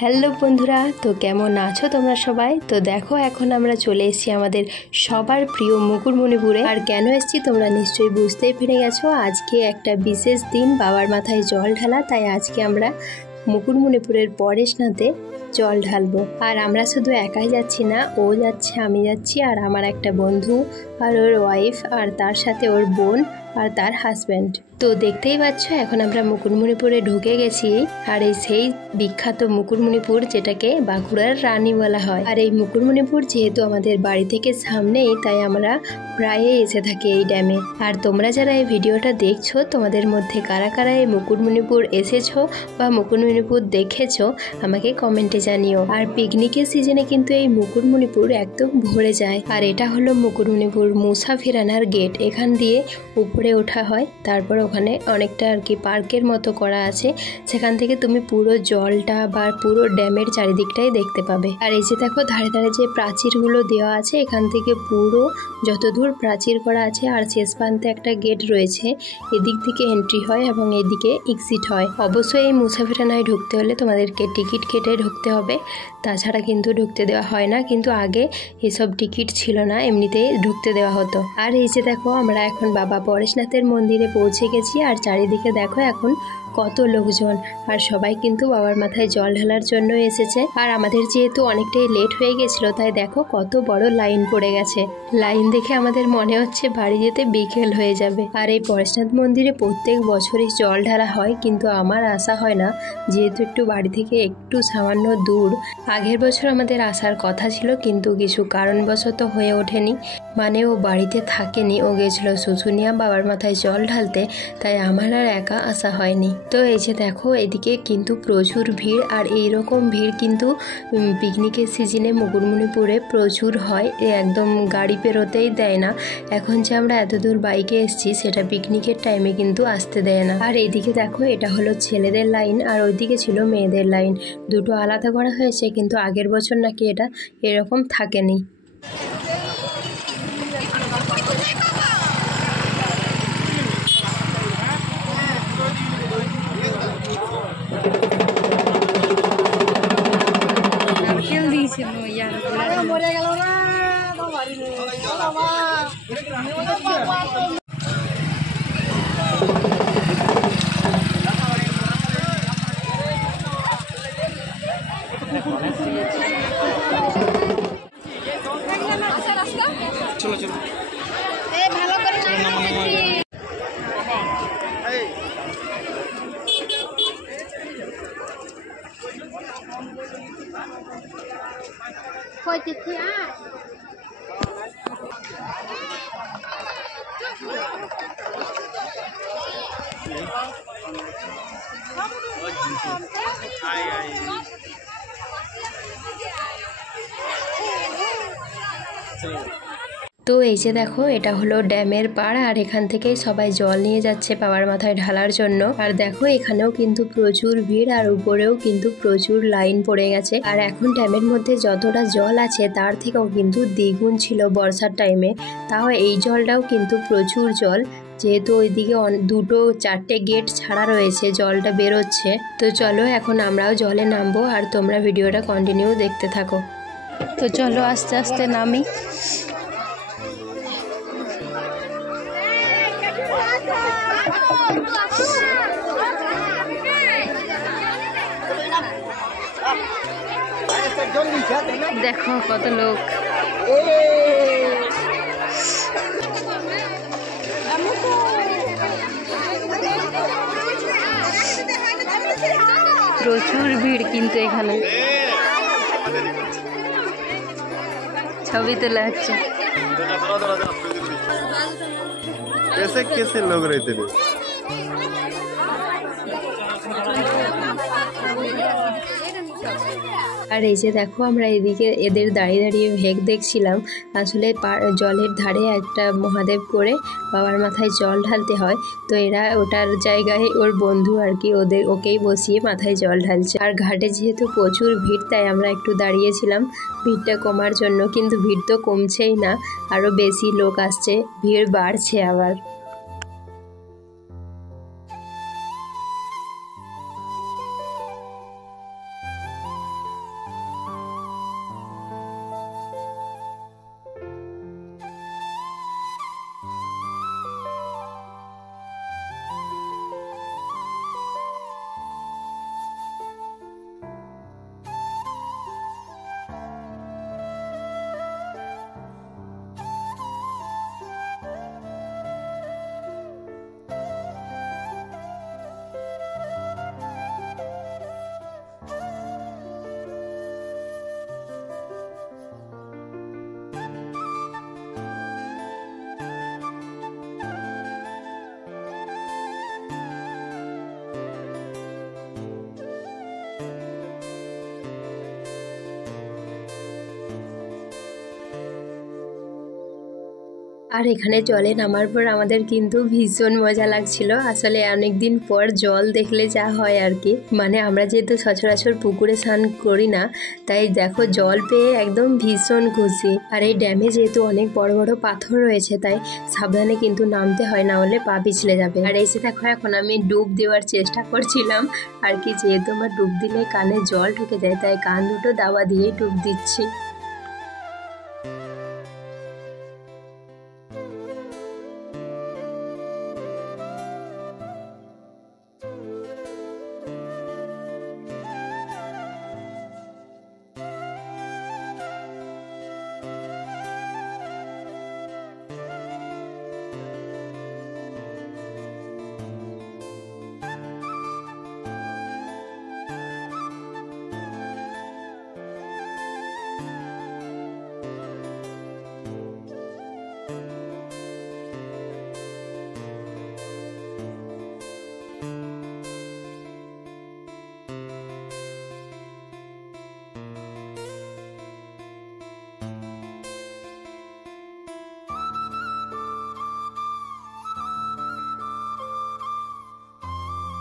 Hello বন্ধুরা, তো কেমন আছো তোমরা সবাই? তো দেখো এখন আমরা চলে এসেছি আমাদের সবার প্রিয় মুকুটমণিপুরে। আর কেন এসেছি তোমরা নিশ্চয়ই বুঝতেই পেরে গেছো। আজকে একটা বিশেষ দিন, বাবার মাথায় জল ঢালা। তাই আজকে আমরা মুকুটমণিপুরের পরেশনাথে জল ঢালবো। আর আমরা শুধু একাই যাচ্ছি না, ও যাচ্ছে, আমি যাচ্ছি, আর আমার একটা বন্ধু আর ওর ওয়াইফ, আর তার সাথে ওর বোন আর তার হাজব্যান্ড। তো দেখতেই পাচ্ছ এখন আমরা মুকুটমণিপুরে ঢুকে গেছি। আর এই সেই বিখ্যাত মুকুটমণিপুর, যেটাকে বাঁকুড়ার রানী বলা হয়। আর এই মুকুটমণিপুর যেহেতু আমাদের বাড়ি থেকে সামনেই, তাই আমরা প্রায়ই এসে থাকি এই ড্যামে। আর তোমরা যারা এই ভিডিওটা দেখছো, তোমাদের মধ্যে কারা কারা এই মুকুটমণিপুর এসেছো বা মুকুটমণিপুর দেখেছো আমাকে কমেন্টে জানিও। আর পিকনিকের সিজনে কিন্তু এই মুকুটমণিপুর একদম ভরে যায়। আর এটা হলো মুকুটমণিপুর মুসাফিরানার গেট। এখান দিয়ে উপরে ওঠা হয়, তারপর ওখানে অনেকটা আর কি পার্কের মতো করা আছে, সেখান থেকে তুমি পুরো জলটা বা পুরো ড্যামের চারিদিকটাই দেখতে পাবে। আর এই যে দেখো ধারে ধারে যে প্রাচীরগুলো দেওয়া আছে, এখান থেকে পুরো যতদূর প্রাচীর করা আছে, আর শেষ প্রান্তে একটা গেট রয়েছে, এদিক থেকে এন্ট্রি হয় এবং এদিকে এক্সিট হয়। অবশ্যই এই মুসাফিরানায় ঢুকতে হলে তোমাদেরকে টিকিট কেটে ঢুকতে হবে, তাছাড়া কিন্তু ঢুকতে দেওয়া হয় না। কিন্তু আগে এসব টিকিট ছিল না, এমনিতেই ঢুকতে দেওয়া হতো। আর এই যে দেখো আমরা এখন বাবা পরেশনাথের মন্দিরে পৌঁছে গেছি। আর চারিদিকে দেখো এখন কত লোকজন, আর সবাই কিন্তু বাবার মাথায় জল ঢালার জন্য এসেছে। আর আমাদের যেহেতু অনেকটাই লেট হয়ে গেছিল, তাই দেখো কত বড় লাইন পড়ে গেছে। লাইন দেখে আমাদের মনে হচ্ছে বাড়ি যেতে বিকেল হয়ে যাবে। আর এই পরেশনাথ মন্দিরে প্রত্যেক বছরই জল ঢালা হয়, কিন্তু আমার আসা হয় না, যেহেতু একটু বাড়ি থেকে একটু সামান্য দূর। আগের বছর আমাদের আসার কথা ছিল, কিন্তু কিছু কারণবশত হয়ে ওঠেনি। মানে ও বাড়িতে থাকেনি, ও গেছিল শুশুনিয়া বাবার মাথায় জল ঢালতে, তাই আমার আর একা আসা হয়নি। তো এই যে দেখো এদিকে কিন্তু প্রচুর ভিড়। আর এইরকম ভিড় কিন্তু পিকনিকের সিজনে মুকুটমণিপুরে প্রচুর হয়, একদম গাড়ি পেরোতেই দেয় না। এখন যে আমরা এতদূর বাইকে এসেছি, সেটা পিকনিকের টাইমে কিন্তু আসতে দেয় না। আর এইদিকে দেখো এটা হলো ছেলেদের লাইন, আর ওইদিকে ছিল মেয়েদের লাইন, দুটো আলাদা করা হয়েছে। কিন্তু আগের বছর নাকি এটা এরকম থাকেনি। চলো চলো ভালো করে কই দিচ্ছি তো এই যে দেখো এটা হলো ড্যামের পাড়, আর এখান থেকেই সবাই জল নিয়ে যাচ্ছে বাবার মাথায় ঢালার জন্য। আর দেখো এখানেও কিন্তু প্রচুর ভিড়, আর উপরেও কিন্তু প্রচুর লাইন পড়ে গেছে। আর এখন ড্যামের মধ্যে যতটা জল আছে, তার থেকেও কিন্তু দ্বিগুণ ছিল বর্ষার টাইমে। তাও এই জলটাও কিন্তু প্রচুর জল, যেহেতু ওইদিকে দুটো চারটে গেট ছাড়া রয়েছে, জলটা বেরোচ্ছে। তো চলো এখন আমরাও জলে নামবো, আর তোমরা ভিডিওটা কন্টিনিউ দেখতে থাকো। তো চলো আস্তে আস্তে নামি। দেখো কত লোক। প্রচুর ভিড় কিন্তু এখানে, ছবি তোলা হচ্ছে। कैसे कैसे लोग रहते थे? আর এই যে দেখো আমরা এদিকে এদের দাঁড়িয়ে দাঁড়িয়ে ভেগ দেখছিলাম। আসলে জলের ধারে একটা মহাদেব করে বাবার মাথায় জল ঢালতে হয়, তো এরা ওটার জায়গায় ওর বন্ধু আর কি ওকেই বসিয়ে মাথায় জল ঢালছে। আর ঘাটে যেহেতু প্রচুর ভিড়, তাই আমরা একটু দাঁড়িয়েছিলাম ভিড়টা কমার জন্য, কিন্তু ভিড় তো কমছেই না, আরও বেশি লোক আসছে, ভিড় বাড়ছে আবার। আর এখানে জলে নামার পর আমাদের কিন্তু ভীষণ মজা লাগছিল। আসলে অনেকদিন পর জল দেখলে যা হয় আর কি, মানে আমরা যেহেতু সচরাচর পুকুরে স্নান করি না, তাই দেখো জল পেয়ে একদম ভীষণ খুশি। আর এই ড্যামে যেহেতু অনেক বড় বড় পাথর রয়েছে, তাই সাবধানে কিন্তু নামতে হয়, না হলে পা পিছলে যাবে। আর এসে দেখো এখন আমি ডুব দেওয়ার চেষ্টা করছিলাম আর কি, যেহেতু আমার ডুব দিলে কানে জল ঢুকে যায়, তাই কান দুটো দাওয়া দিয়ে ডুব দিচ্ছি।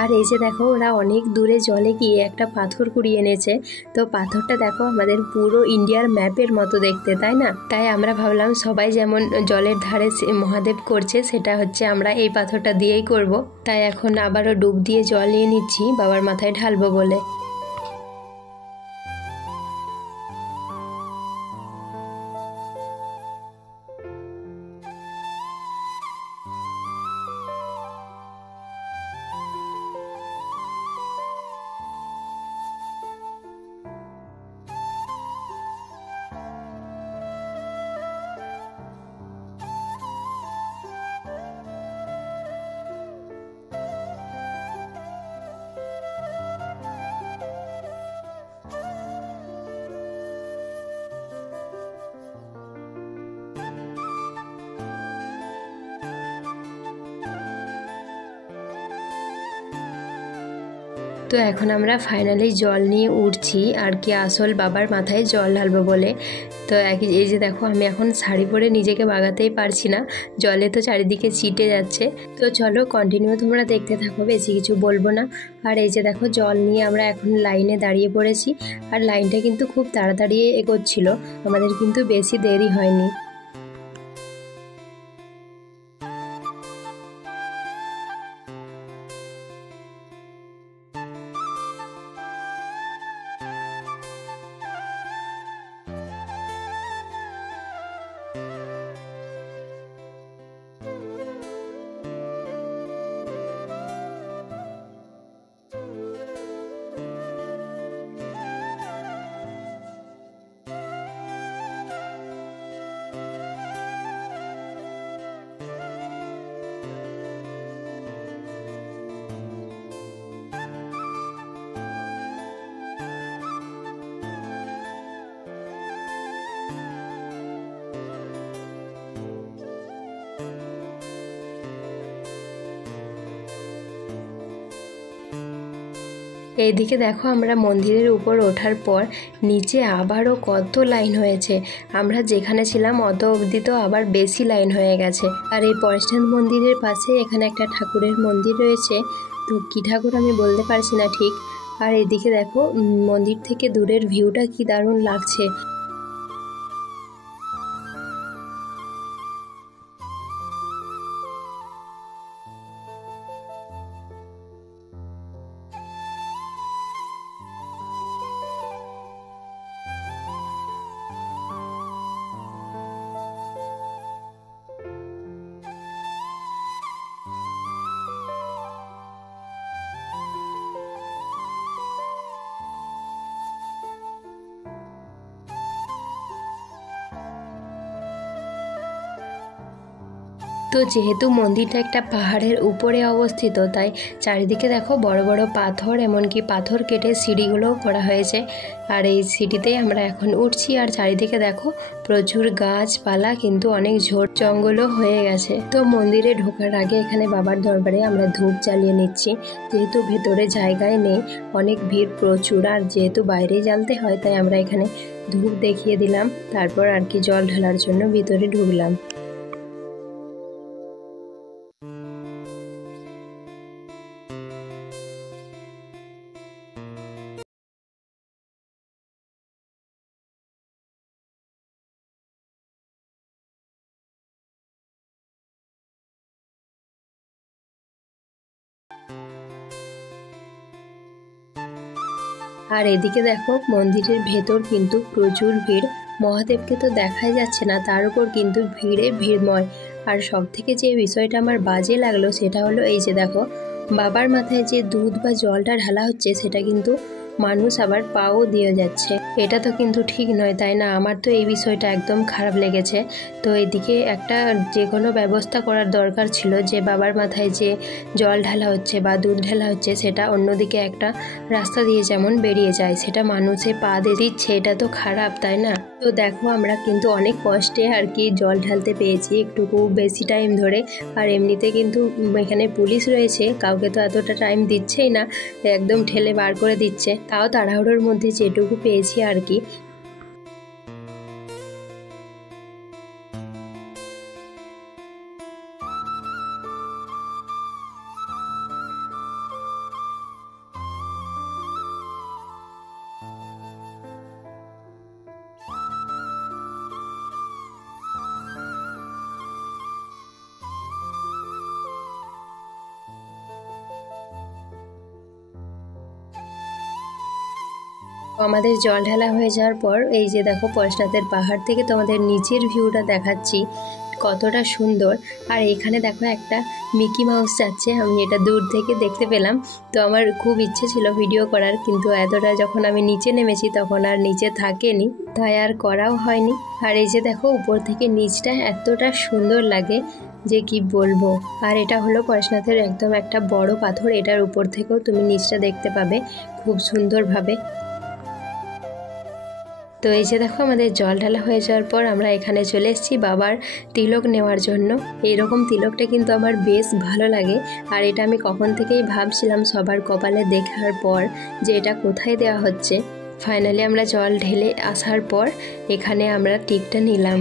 আর এই যে দেখো ওরা অনেক দূরে জলে গিয়ে একটা পাথর কুড়িয়ে এনেছে। তো পাথরটা দেখো আমাদের পুরো ইন্ডিয়ার ম্যাপের মতো দেখতে, তাই না? তাই আমরা ভাবলাম সবাই যেমন জলের ধারে মহাদেব করছে, সেটা হচ্ছে আমরা এই পাথরটা দিয়েই করব। তাই এখন আবারও ডুব দিয়ে জল নিয়ে নিচ্ছি বাবার মাথায় ঢালবো বলে। তো এখন আমরা ফাইনালি জল নিয়ে উঠছি আর কি, আসল বাবার মাথায় জল ঢালবো বলে। তো এই যে দেখো আমি এখন শাড়ি পরে নিজেকে বাগাতেই পারছি না, জলে তো চারিদিকে ছিটে যাচ্ছে। তো চলো কন্টিনিউ তোমরা দেখতে থাকো, বেশি কিছু বলবো না। আর এই যে দেখো জল নিয়ে আমরা এখন লাইনে দাঁড়িয়ে পড়েছি। আর লাইনটা কিন্তু খুব তাড়াতাড়ি এগোচ্ছিল, আমাদের কিন্তু বেশি দেরি হয়নি। এইদিকে দেখো আমরা মন্দিরের উপর ওঠার পর নিচে আবারও কত লাইন হয়েছে। আমরা যেখানে ছিলাম অত অবধি তো আবার বেশি লাইন হয়ে গেছে। আর এই পরেশনাথ মন্দিরের পাশে এখানে একটা ঠাকুরের মন্দির রয়েছে, তো কী ঠাকুর আমি বলতে পারছি না ঠিক। আর এদিকে দেখো মন্দির থেকে দূরের ভিউটা কি দারুণ লাগছে। তো যেহেতু মন্দিরটা একটা পাহাড়ের উপরে অবস্থিত, তাই চারিদিকে দেখো বড় বড় পাথর, এমনকি পাথর কেটে সিঁড়িগুলোও করা হয়েছে। আর এই সিঁড়িতেই আমরা এখন উঠছি। আর চারিদিকে দেখো প্রচুর গাছপালা, কিন্তু অনেক ঝোড় জঙ্গলও হয়ে গেছে। তো মন্দিরে ঢোকার আগে এখানে বাবার দরবারে আমরা ধূপ জ্বালিয়ে নিচ্ছি, যেহেতু ভেতরে জায়গায় নেই, অনেক ভিড় প্রচুর। আর যেহেতু বাইরেই জ্বালতে হয়, তাই আমরা এখানে ধূপ দেখিয়ে দিলাম, তারপর আর কি জল ঢালার জন্য ভিতরে ঢুকলাম। আর এদিকে দেখো মন্দিরের ভেতর কিন্তু প্রচুর ভিড়। মহাদেবকে তো দেখাই যাচ্ছে না, তার উপর কিন্তু ভিড়ে ভিড়ময়। আর সব থেকে যে বিষয়টা আমার বাজে লাগলো সেটা হলো এই যে দেখো বাবার মাথায় যে দুধ বা জলটা ঢালা হচ্ছে সেটা কিন্তু মানুষ আবার পাও দিয়ে যাচ্ছে। এটা তো কিন্তু ঠিক নয়, তাই না? আমার তো এই বিষয়টা একদম খারাপ লেগেছে। তো এদিকে একটা যে কোনো ব্যবস্থা করার দরকার ছিল, যে বাবার মাথায় যে জল ঢালা হচ্ছে বা দুধ ঢালা হচ্ছে সেটা অন্যদিকে একটা রাস্তা দিয়ে যেমন বেরিয়ে যায়, সেটা মানুষে পা দিয়ে দিচ্ছে, এটা তো খারাপ, তাই না? তো দেখো আমরা কিন্তু অনেক কষ্টে আর কি জল ঢালতে পেয়েছি, একটুকু বেশি টাইম ধরে। আর এমনিতে কিন্তু এখানে পুলিশ রয়েছে, কাউকে তো এতটা টাইম দিচ্ছেই না, একদম ঠেলে বার করে দিচ্ছে। তাও তাড়াহুড়োর মধ্যে যেটুকু পেয়েছি আর কি। আমাদের জল ঢালা হয়ে যাওয়ার পর এই যে দেখো পয়সনাথের পাহাড় থেকে তোমাদের নিচের ভিউটা দেখাচ্ছি, কতটা সুন্দর। আর এখানে দেখো একটা মিকি মাউস যাচ্ছে, আমি এটা দূর থেকে দেখতে পেলাম। তো আমার খুব ইচ্ছে ছিল ভিডিও করার, কিন্তু এতটা যখন আমি নিচে নেমেছি তখন আর নিচে থাকেনি, তাই আর করাও হয়নি। আর এই যে দেখো উপর থেকে নিচটা এতটা সুন্দর লাগে যে কি বলবো। আর এটা হলো পয়সনাথের একদম একটা বড় পাথর, এটার উপর থেকেও তুমি নিচটা দেখতে পাবে খুব সুন্দরভাবে। তো এই যে দেখো আমাদের জল ঢালা হয়ে যাওয়ার পর আমরা এখানে চলে এসেছি বাবার তিলক নেওয়ার জন্য। এইরকম তিলকটা কিন্তু আমার বেশ ভালো লাগে, আর এটা আমি কখন থেকেই ভাবছিলাম সবার কপালে দেখার পর যে এটা কোথায় দেওয়া হচ্ছে। ফাইনালি আমরা জল ঢেলে আসার পর এখানে আমরা টিকটা নিলাম।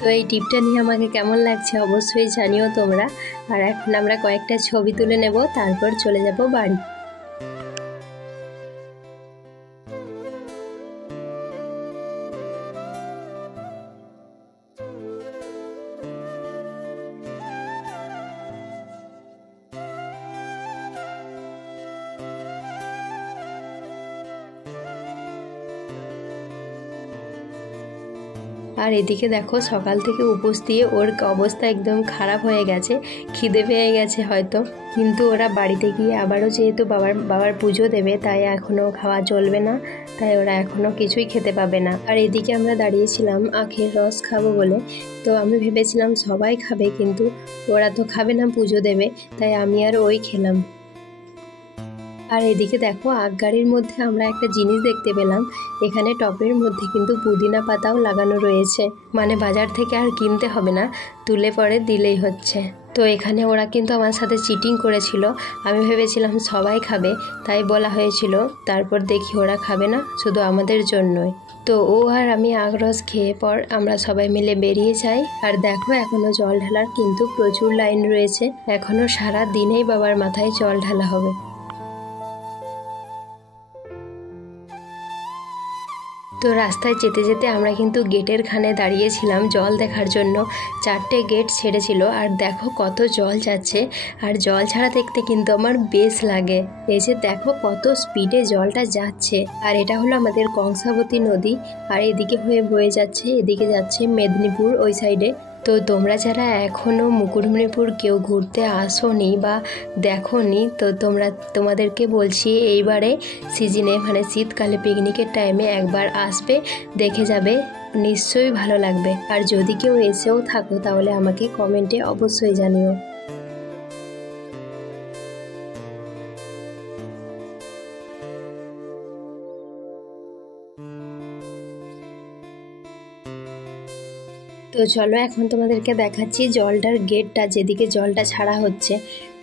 তো এই টিপটা নিয়ে আমাকে কেমন লাগছে অবশ্যই জানিও তোমরা। আর এখন আমরা কয়েকটা ছবি তুলে নেব, তারপর চলে যাব বাড়ি। আর এদিকে দেখো সকাল থেকে উপোস দিয়ে ওর অবস্থা একদম খারাপ হয়ে গেছে, খিদে পেয়ে গেছে হয়তো। কিন্তু ওরা বাড়িতে গিয়ে আবারও যেহেতু বাবার পুজো দেবে, তাই এখনও খাওয়া চলবে না, তাই ওরা এখনও কিছুই খেতে পাবে না। আর এদিকে আমরা দাঁড়িয়েছিলাম আখের রস খাবো বলে। তো আমি ভেবেছিলাম সবাই খাবে, কিন্তু ওরা তো খাবে না, পুজো দেবে, তাই আমি আর ওই খেলাম। আর এদিকে দেখো আখ গাড়ির মধ্যে আমরা একটা জিনিস দেখতে পেলাম, এখানে টপের মধ্যে কিন্তু পুদিনা পাতাও লাগানো রয়েছে, মানে বাজার থেকে আর কিনতে হবে না, তুলে পরে দিলেই হচ্ছে। তো এখানে ওরা কিন্তু আমার সাথে চিটিং করেছিল, আমি ভেবেছিলাম সবাই খাবে তাই বলা হয়েছিল, তারপর দেখি ওরা খাবে না, শুধু আমাদের জন্যই। তো ও আর আমি আখ রস খেয়ে পর আমরা সবাই মিলে বেরিয়ে যাই। আর দেখো এখনও জল ঢালার কিন্তু প্রচুর লাইন রয়েছে, এখনও সারা দিনেই বাবার মাথায় জল ঢালা হবে। তো রাস্তায় যেতে যেতে আমরা কিন্তু গেটের খানে দাঁড়িয়েছিলাম জল দেখার জন্য, 4টে গেট ছেড়েছিল, আর দেখো কত জল যাচ্ছে। আর জল ছাড়া দেখতে কিন্তু আমার বেশ লাগে, এই যে দেখো কত স্পিডে জলটা যাচ্ছে। আর এটা হলো আমাদের কংসাবতী নদী, আর এদিকে হয়ে বয়ে যাচ্ছে, এদিকে যাচ্ছে মেদিনীপুর ওই সাইডে। তো তোমরা যারা এখনও মুকুটমণিপুর কেউ ঘুরতে আসোনি বা দেখোনি, তো তোমাদেরকে বলছি এইবারে সিজনে মানে শীতকালে পিকনিকের টাইমে একবার আসবে, দেখে যাবে, নিশ্চয়ই ভালো লাগবে। আর যদি কেউ এসেও থাকো তাহলে আমাকে কমেন্টে অবশ্যই জানিও। তো চলো এখন তোমাদেরকে দেখাচ্ছি জলটার গেটটা, যেদিকে জলটা ছাড়া হচ্ছে।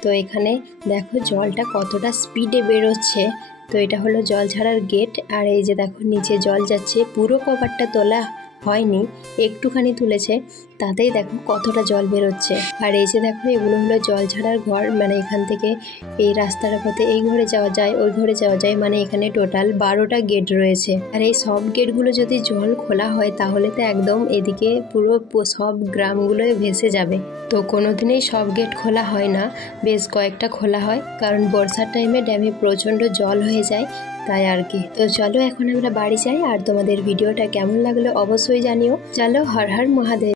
তো এখানে দেখো জলটা কতটা স্পিডে বেরোচ্ছে। তো এটা হলো জল ছাড়ার গেট, আর এই যে দেখো নিচে জল যাচ্ছে, পুরো কভারটা তোলা হয়নি, একটুখানি তুলেছে, তাতেই দেখো কতটা জল বেরোচ্ছে। আর এই যে দেখো এগুলো হলো জল ছাড়ার ঘর, মানে এখান থেকে এই রাস্তার পথে এই ঘরে যাওয়া যায়, ওই ঘরে যাওয়া যায়, মানে এখানে টোটাল 12টা গেট রয়েছে। আর এই সব গেটগুলো যদি জল খোলা হয় তাহলে তো একদম এদিকে পুরো সব গ্রামগুলোয় ভেসে যাবে। তো কোনোদিনই সব গেট খোলা হয় না, বেশ কয়েকটা খোলা হয়, কারণ বর্ষার টাইমে ড্যামে প্রচণ্ড জল হয়ে যায়, তাই আর কি। তো চলো এখন আমরা বাড়ি যাই, আর তোমাদের ভিডিওটা কেমন লাগলো অবশ্যই জানিও। চলো, হর হর মহাদেব।